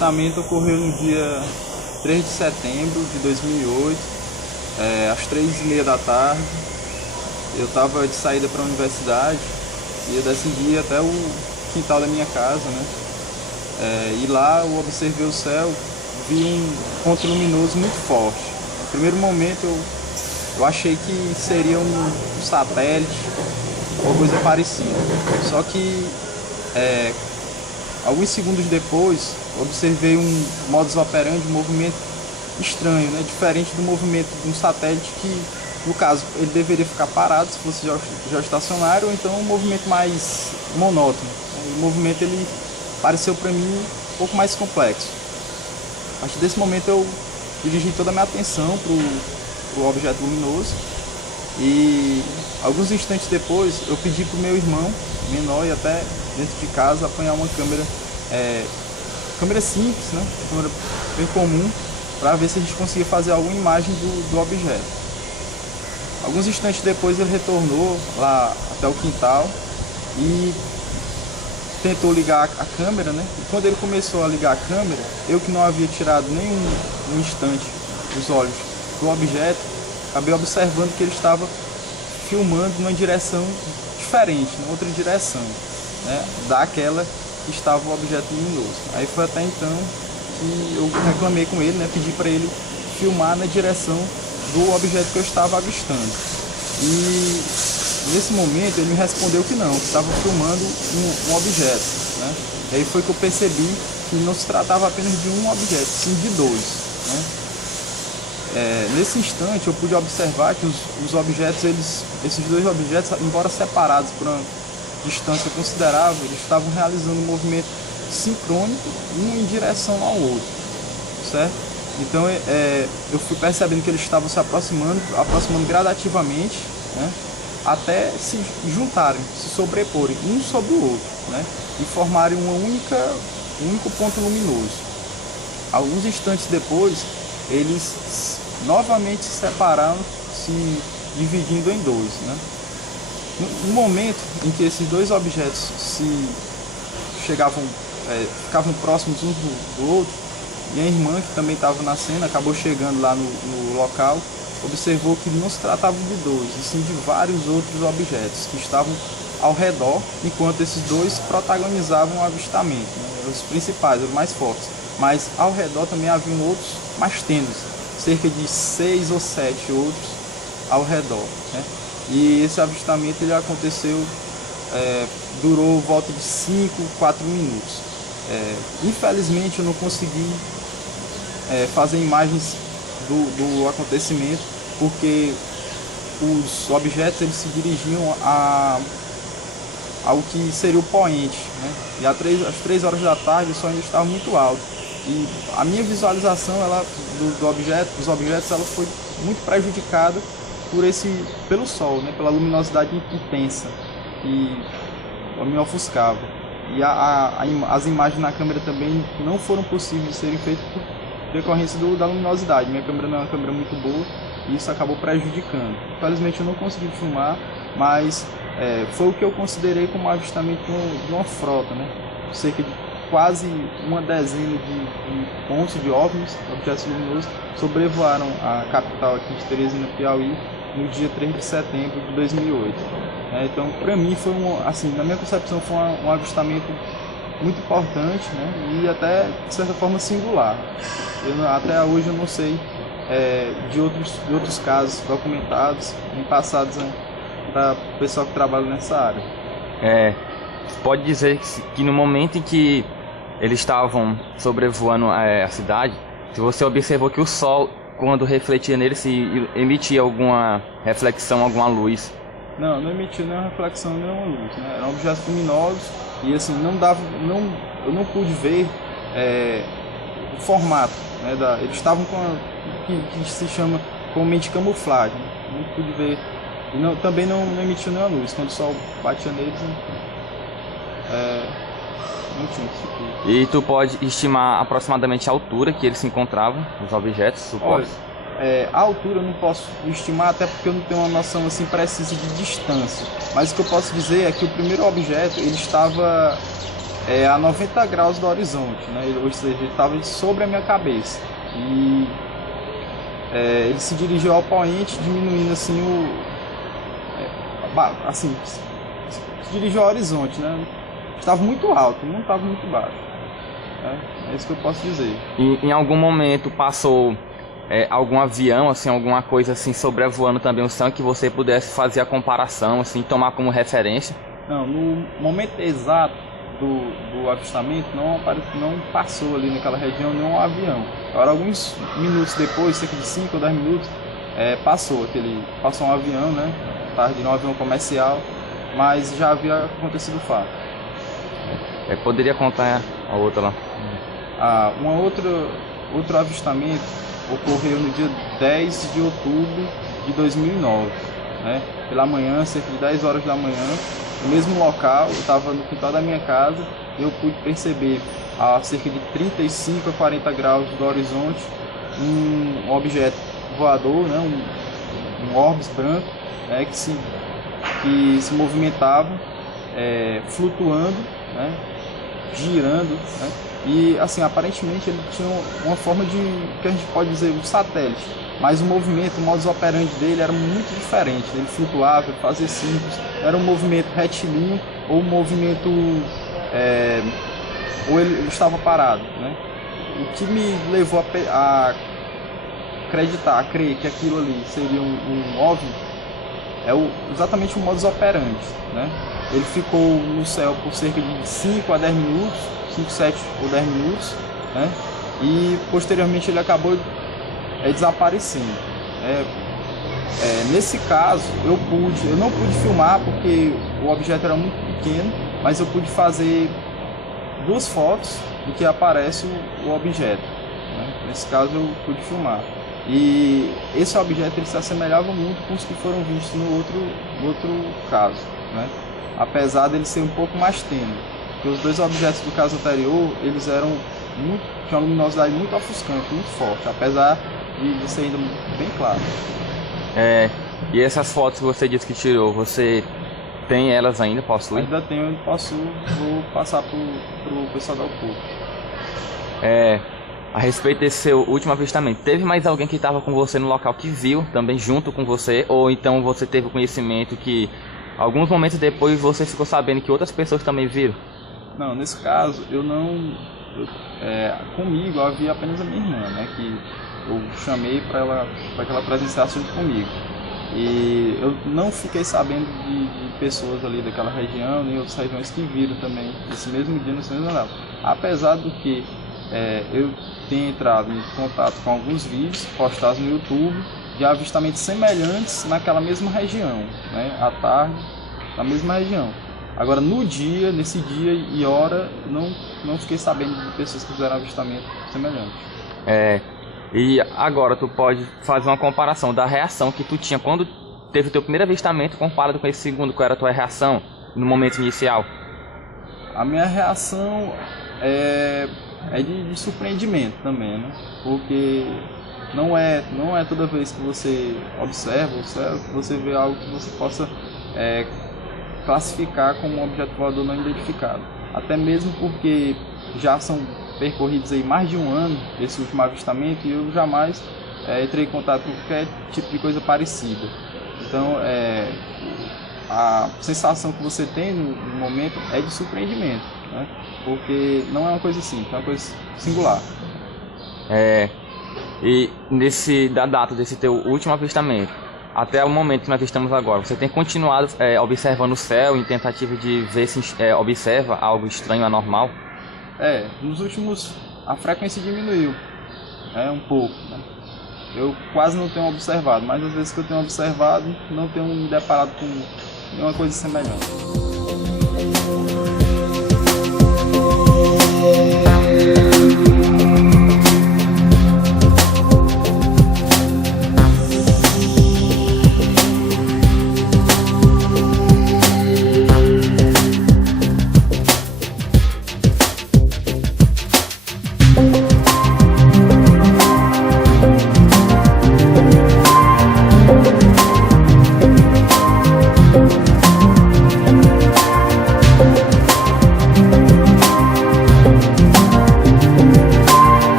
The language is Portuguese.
avistamento ocorreu no dia 3 de setembro de 2008, às 3h30 da tarde. Eu estava de saída para a universidade e eu decidi ir até o quintal da minha casa, né? E lá eu observei o céu, vi um ponto luminoso muito forte. No primeiro momento eu achei que seria um satélite ou coisa parecida. Só que alguns segundos depois observei um modus operandi, um movimento estranho, né? Diferente do movimento de um satélite que, no caso, ele deveria ficar parado se fosse geoestacionário, ou então um movimento mais monótono. O movimento ele pareceu para mim um pouco mais complexo. A partir desse momento eu dirigi toda a minha atenção para o objeto luminoso e alguns instantes depois eu pedi para o meu irmão menor e até dentro de casa apanhar uma câmera simples, né? Câmera bem comum, para ver se a gente conseguia fazer alguma imagem do objeto. Alguns instantes depois ele retornou lá até o quintal e tentou ligar a câmera, né? E quando ele começou a ligar a câmera, eu que não havia tirado nem um instante os olhos do objeto, acabei observando que ele estava filmando numa direção diferente, em outra direção, né? Daquela que estava o objeto luminoso. Aí foi até então que eu reclamei com ele, né? Pedi para ele filmar na direção do objeto que eu estava avistando. E nesse momento ele me respondeu que não, que estava filmando um objeto, né? E aí foi que eu percebi que não se tratava apenas de um objeto, sim de dois, né? Nesse instante eu pude observar que os objetos, esses dois objetos, embora separados por uma distância considerável, eles estavam realizando um movimento sincrônico, um em direção ao outro, certo? Então eu fui percebendo que eles estavam se aproximando gradativamente, né? Até se juntarem, se sobreporem um sobre o outro, né? E formarem um único ponto luminoso. Alguns instantes depois, eles novamente se separaram, se dividindo em dois, né? No momento em que esses dois objetos ficavam próximos uns do outro, minha irmã, que também estava na cena, acabou chegando lá no local, observou que não se tratava de dois, e sim de vários outros objetos que estavam ao redor, enquanto esses dois protagonizavam o avistamento, né? Os principais, os mais fortes. Mas ao redor também haviam outros mais tênues, cerca de 6 ou 7 outros ao redor, né? E esse avistamento ele aconteceu, durou volta de 4 minutos. Infelizmente eu não consegui fazer imagens do acontecimento, porque os objetos eles se dirigiam ao que seria o poente, né? E às 3 horas da tarde o sol ainda estava muito alto. E a minha visualização dos objetos ela foi muito prejudicada pelo sol, né? Pela luminosidade intensa que me ofuscava. E as imagens na câmera também não foram possíveis de serem feitas por decorrência da luminosidade. Minha câmera não é uma câmera muito boa e isso acabou prejudicando. Infelizmente eu não consegui filmar, mas foi o que eu considerei como avistamento de uma frota, né? Cerca de quase uma dezena de pontos de OVNIs, objetos luminosos, sobrevoaram a capital aqui de Teresina, Piauí, no dia 3 de setembro de 2008. Então, para mim, foi na minha concepção, foi um avistamento muito importante, né? E até, de certa forma, singular. Até hoje eu não sei de outros casos documentados e passados, né, para o pessoal que trabalha nessa área. Pode dizer que no momento em que eles estavam sobrevoando a cidade, se você observou que o sol, quando refletia nele, se emitia alguma reflexão, alguma luz? Não emitia nenhuma reflexão, nenhuma luz, né? Eram objetos luminosos e assim, eu não pude ver o formato, né? Eles estavam com o que se chama comumente camuflagem, não pude ver. E também não emitiu nenhuma luz, quando o sol batia neles, não tinha esse tipo. E tu pode estimar aproximadamente a altura que eles se encontravam, os objetos supostos? Olha, a altura eu não posso estimar, até porque eu não tenho uma noção assim precisa de distância. Mas o que eu posso dizer é que o primeiro objeto ele estava a 90 graus do horizonte, né? Ou seja, ele estava sobre a minha cabeça. E ele se dirigiu ao poente, diminuindo assim se dirigiu ao horizonte, né? Estava muito alto, não estava muito baixo. É isso que eu posso dizer. E em algum momento passou algum avião, assim, alguma coisa assim sobrevoando também o céu que você pudesse fazer a comparação, assim, tomar como referência? Não, no momento exato do avistamento não passou ali naquela região nenhum avião. Agora, alguns minutos depois, cerca de 5 ou 10 minutos, passou um avião, né? Tarde, um avião comercial, mas já havia acontecido o fato. Poderia contar a outra lá? Outro avistamento ocorreu no dia 10 de outubro de 2009, né? Pela manhã, cerca de 10 horas da manhã, no mesmo local, eu estava no quintal da minha casa e eu pude perceber a cerca de 35 a 40 graus do horizonte um objeto voador, né? um orbis branco, né? que se movimentava, flutuando, né? Girando, né? E assim, aparentemente ele tinha uma forma que a gente pode dizer um satélite, mas o movimento, o modus operandi dele era muito diferente. Ele flutuava, ele fazia círculos, era um movimento retilíneo ou um movimento ou ele estava parado, né? O que me levou a acreditar, a crer que aquilo ali seria um OVNI exatamente o modus operandi, né? Ele ficou no céu por cerca de 5 a 10 minutos, 5, 7 ou 10 minutos, né? E posteriormente ele acabou desaparecendo. Nesse caso, eu não pude filmar porque o objeto era muito pequeno, mas eu pude fazer 2 fotos em que aparece o objeto, né? Nesse caso eu pude filmar. E esse objeto ele se assemelhava muito com os que foram vistos no outro caso, né? Apesar dele ser um pouco mais tênue, porque os 2 objetos do caso anterior, eles tinham uma luminosidade muito ofuscante, muito forte, apesar de ser ainda bem claro. E essas fotos que você disse que tirou, você tem elas ainda, possui? Ainda tenho, vou passar pro pessoal da UPUC. A respeito desse seu último avistamento, teve mais alguém que estava com você no local que viu também junto com você? Ou então você teve o conhecimento que alguns momentos depois você ficou sabendo que outras pessoas também viram? Não, nesse caso comigo havia apenas a minha irmã, né, que eu chamei para que ela presenciasse junto comigo. E eu não fiquei sabendo de pessoas ali daquela região, nem outras regiões que viram também esse mesmo dia, nesse mesmo horário. Apesar do que eu tenho entrado em contato com alguns vídeos postados no YouTube de avistamentos semelhantes naquela mesma região, né, à tarde, na mesma região. Agora, nesse dia e hora, não fiquei sabendo de pessoas que fizeram avistamento semelhante. E agora tu pode fazer uma comparação da reação que tu tinha quando teve o teu primeiro avistamento comparado com esse segundo. Qual era a tua reação no momento inicial? A minha reação é de surpreendimento também, né? Porque não é toda vez que você observa o céu que você vê algo que você possa classificar como um objeto voador não identificado. Até mesmo porque já são percorridos aí mais de um ano esse último avistamento e eu jamais entrei em contato com qualquer tipo de coisa parecida. Então a sensação que você tem no momento é de surpreendimento, né? Porque não é uma coisa simples, é uma coisa singular. E da data desse teu último avistamento até o momento que nós estamos agora, você tem continuado observando o céu em tentativa de ver se observa algo estranho, anormal? Nos últimos a frequência diminuiu um pouco, né? Eu quase não tenho observado, mas às vezes que eu tenho observado não tenho me deparado com nenhuma coisa semelhante.